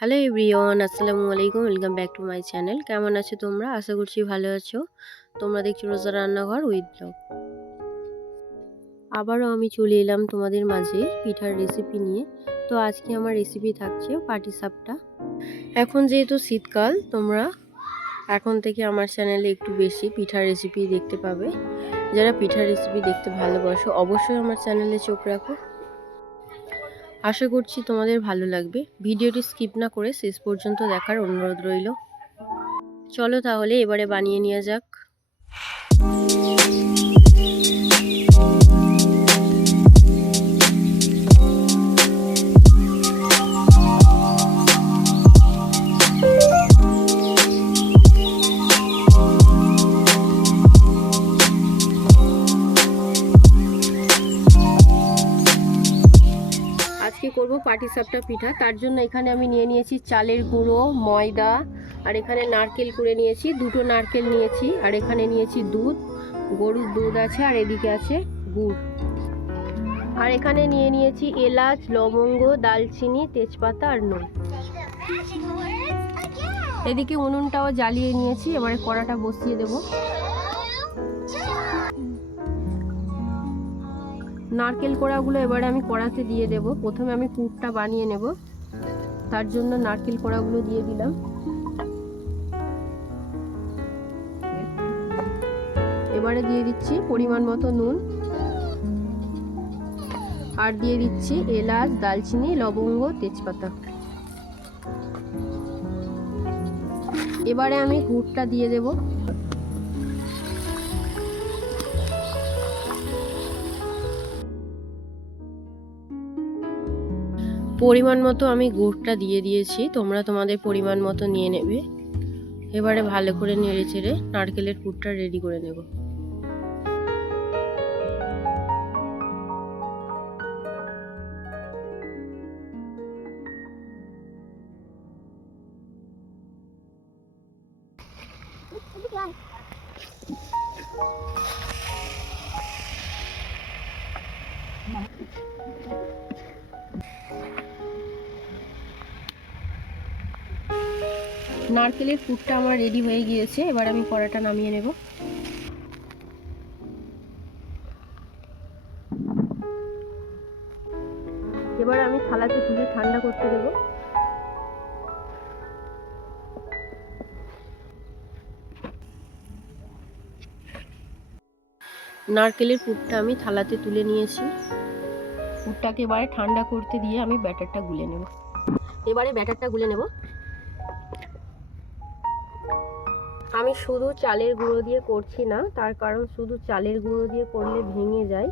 Hello everyone, আসসালামু আলাইকুম। Welcome back to my channel. কেমন আছো তোমরা? আশা করছি ভালো আছো। তোমরা দেখছো রোজা রান্নাঘর উইথ ব্লগ। আবারও আমি চলে এলাম তোমাদের মাঝে পিঠার রেসিপি নিয়ে। তো আজকে আমার রেসিপি থাকছে পাটিসাপটা। এখন যেহেতু শীতকাল, তোমরা এখন থেকে আমার চ্যানেলে একটু বেশি পিঠার রেসিপি দেখতে পাবে। যারা পিঠার রেসিপি দেখতে ভালোবাসো অবশ্যই আমার চ্যানেলে চোখ রাখো। আশা করছি তোমাদের ভালো লাগবে। ভিডিওটি স্কিপ না করে শেষ পর্যন্ত দেখার অনুরোধ রইল। চলো তাহলে এবারে বানিয়ে নেওয়া যাক। আজকে করব পাটিসাপটা পিঠা। তার জন্য এখানে আমি নিয়ে নিয়েছি চালের গুঁড়ো, ময়দা, আর এখানে নারকেল কুড়ে নিয়েছি, দুটো নারকেল নিয়েছি, আর এখানে নিয়েছি দুধ, গরুর দুধ আছে, আর এদিকে আছে গুড়, আর এখানে নিয়ে নিয়েছি এলাচ, লবঙ্গ, দালচিনি, তেজপাতা আর নুন। এদিকে উনুনটাও জ্বালিয়ে নিয়েছি। এবারে কড়াটা বসিয়ে দেব। নারকেল কোড়াগুলো এবারে আমি কড়াতে দিয়ে দেব। প্রথমে আমি পুরটা বানিয়ে নেব, তার জন্য নারকেল কোড়াগুলো দিয়ে দিলাম। এবারে দিয়ে দিচ্ছি পরিমাণ মতো নুন, আর দিয়ে দিচ্ছি এলাচ, দালচিনি, লবঙ্গ, তেজপাতা। এবারে আমি গুড়টা দিয়ে দেব। পরিমাণ মতো আমি গুড়টা দিয়ে দিয়েছি, তোমরা তোমাদের পরিমাণ মতো নিয়ে নেবে। এবারে ভালো করে নেড়ে চেড়ে নারকেলের পুরটা রেডি করে নেব। নারকেলের পুরটা আমার রেডি হয়ে গিয়েছে। এবার আমি কড়াটা নামিয়ে নেব। এবার আমি থালাতে তুলে ঠান্ডা করতে দেব। নারকেলের পুরটা আমি থালাতে তুলে নিয়েছি। পুরটাকে এবারে ঠান্ডা করতে দিয়ে আমি ব্যাটারটা গুলে নেব। এবারে ব্যাটারটা গুলে নেব। আমি শুধু চালের গুঁড়ো দিয়ে করছি না, তার কারণ শুধু চালের গুঁড়ো দিয়ে করলে ভেঙে যায়,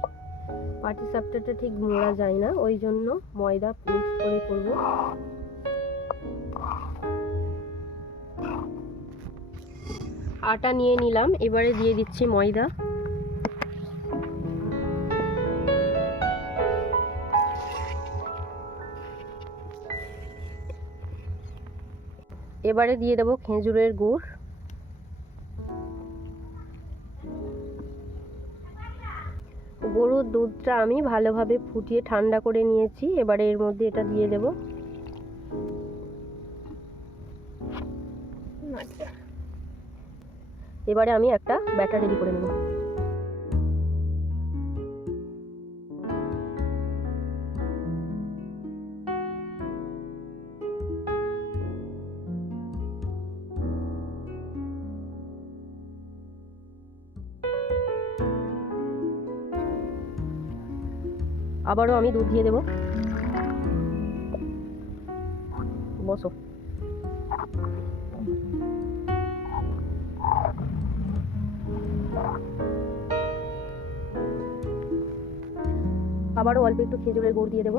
পাটিসাপটাটা ঠিক মোড়া যায় না, ওই জন্য ময়দা মিক্স করে করব। আটা নিয়ে নিলাম, এবারে দিয়ে দিচ্ছি ময়দা। এবারে দিয়ে দেবো খেজুরের গুড়। গরুর দুধটা আমি ভালোভাবে ফুটিয়ে ঠান্ডা করে নিয়েছি। এবারে এর মধ্যে এটা দিয়ে দেব। এবারে আমি একটা ব্যাটার রেডি করে নেব। আবারও আমি দুধ দিয়ে দেব। বসো। আবারও অল্প একটু খেজুরের গুড় দিয়ে দেব।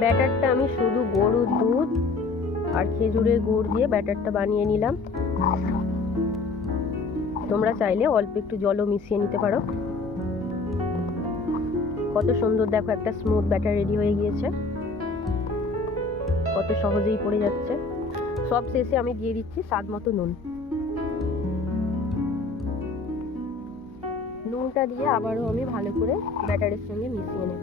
ব্যাটারটা আমি শুধু গরুর দুধ আর খেজুরের গুড় দিয়ে ব্যাটারটা বানিয়ে নিলাম। তোমরা চাইলে অল্প একটু জলও মিশিয়ে নিতে পারো। কত সুন্দর দেখো, একটা স্মুথ ব্যাটার রেডি হয়ে গিয়েছে। কত সহজেই পড়ে যাচ্ছে। সব শেষে আমি দিয়ে দিচ্ছি স্বাদ মতো নুন। নুনটা দিয়ে আবারও আমি ভালো করে ব্যাটারের সঙ্গে মিশিয়ে নেব।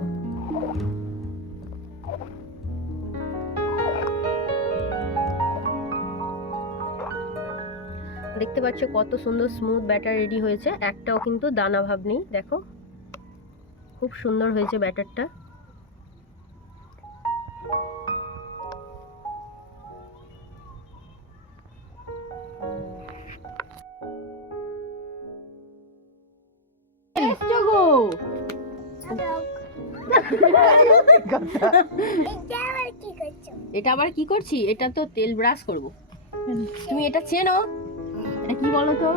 দেখতে পাচ্ছ কত সুন্দর স্মুথ ব্যাটার রেডি হয়েছে, একটাও কিন্তু দানা ভাব নেই। দেখো খুব সুন্দর হয়েছে ব্যাটারটা। এটা আবার কি করছি? এটা তো তেল ব্রাশ করব। তুমি এটা চেনো? এটা কি বলো তো?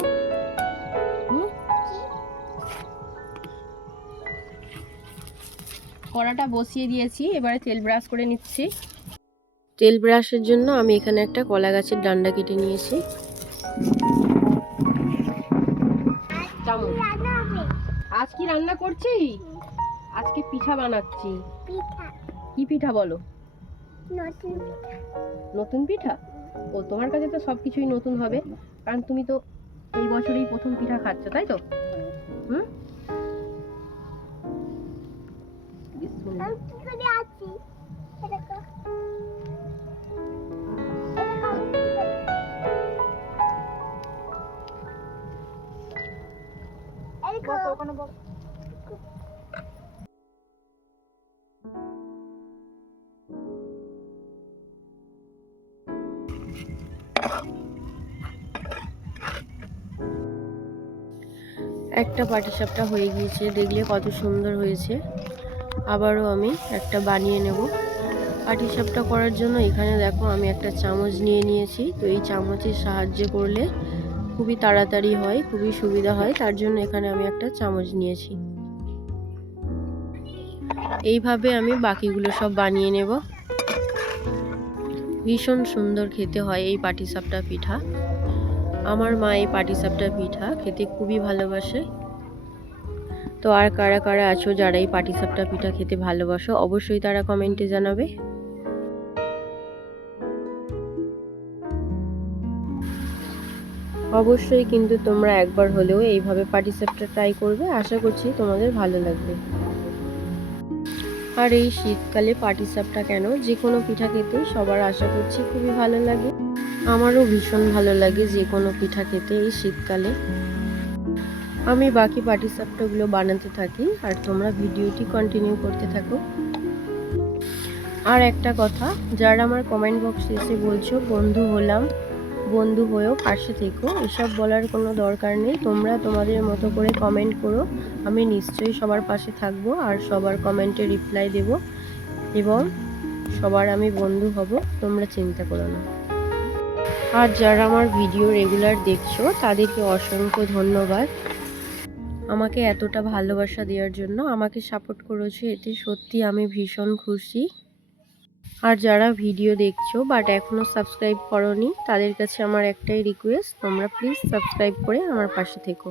কড়াটা বসিয়ে দিয়েছি, এবারে তেল ব্রাশ করে নিচ্ছি। তেল ব্রাশের জন্য আমি এখানে একটা কলা গাছের ডান্ডা কেটে নিয়েছি। আজ কি রান্না করছি? আজকে পিঠা বানাচ্ছি। কি পিঠা বলো? নতুন পিঠা? ও, তোমার কাছে তো সবকিছুই নতুন হবে, কারণ তুমি তো এই বছরই প্রথম পিঠা খাচ্ছ, তাই তো? হুম, একটা পাটিসাপটা হয়ে গিয়েছে, দেখলে কত সুন্দর হয়েছে। আবারও আমি একটা বানিয়ে নেব। পাটিসাপটা করার জন্য এখানে দেখো আমি একটা চামচ নিয়ে নিয়েছি। তো এই চামচের সাহায্যে করলে খুবই তাড়াতাড়ি হয়, খুবই সুবিধা হয়, তার জন্য এখানে আমি একটা চামচ নিয়েছি। এইভাবে আমি বাকিগুলো সব বানিয়ে নেব। ভীষণ সুন্দর খেতে হয় এই পাটিসাপটা পিঠা। আমার মা এই পাটিসাপটা পিঠা খেতে খুবই ভালোবাসে। তো আর কারা কারা আছো যারা এই পাটিসাপটা পিঠা খেতে ভালোবাসো, অবশ্যই তারা কমেন্টে জানাবে। অবশ্যই কিন্তু তোমরা একবার হলেও এইভাবে পাটিসাপটা ট্রাই করবে, আশা করছি তোমাদের ভালো লাগবে। আর এই শীতকালে পাটিসাপটা কেন, যে কোনো পিঠা খেতে সবার আশা করছি খুবই ভালো লাগে। আমারও ভীষণ ভালো লাগে যে কোনো পিঠা খেতে এই শীতকালে। আমি বাকি পাটিসাপটাগুলো বানাতে থাকি আর তোমরা ভিডিওটি কন্টিনিউ করতে থাকো। আর একটা কথা, যারা আমার কমেন্ট বক্সে এসে বলছো বন্ধু হলাম, বন্ধু হয়েও পাশে থেকো, এসব বলার কোনো দরকার নেই। তোমরা তোমাদের মতো করে কমেন্ট করো, আমি নিশ্চয়ই সবার পাশে থাকবো আর সবার কমেন্টে রিপ্লাই দেব এবং সবার আমি বন্ধু হব, তোমরা চিন্তা করো না। আর যারা আমার ভিডিও রেগুলার দেখছো তাদেরকে অসংখ্য ধন্যবাদ আমাকে এতটা ভালোবাসা দেওয়ার জন্য, আমাকে সাপোর্ট করেছো, এতে সত্যি আমি ভীষণ খুশি। আর যারা ভিডিও দেখছো বাট এখনও সাবস্ক্রাইব করোনি, তাদের কাছে আমার একটাই রিকোয়েস্ট, তোমরা প্লিজ সাবস্ক্রাইব করে আমার পাশে থেকো।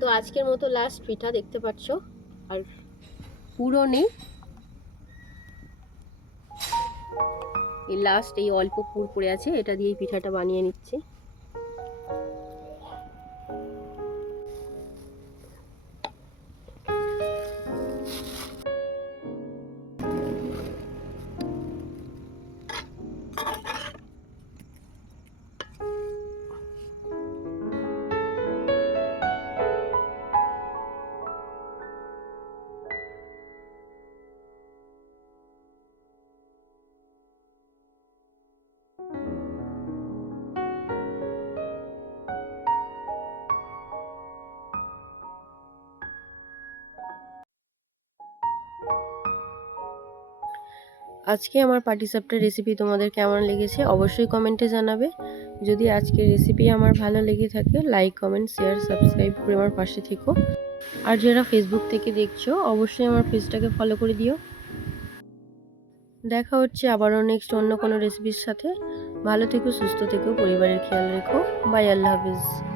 তো আজকের মতো লাস্ট পিঠা দেখতে পাচ্ছ, আর পুরো নেই, এই লাস্ট এই অল্প পুর পড়ে আছে, এটা দিয়েই পিঠাটা বানিয়ে নিচ্ছি। আজকে আমার পাটিসাপটার রেসিপি তোমাদের কেমন লেগেছে অবশ্যই কমেন্টে জানাবে। যদি আজকের রেসিপি আমার ভালো লেগে থাকে লাইক কমেন্ট শেয়ার সাবস্ক্রাইব করে আমার পাশে থেকো। আর যারা ফেসবুক থেকে দেখছো অবশ্যই আমার পেজটাকে ফলো করে দিও। দেখা হচ্ছে আবারও নেক্সট অন্য কোনো রেসিপির সাথে। ভালো থেকো, সুস্থ থেকো, পরিবারের খেয়াল রেখো। বাই, আল্লাহ হাফিজ।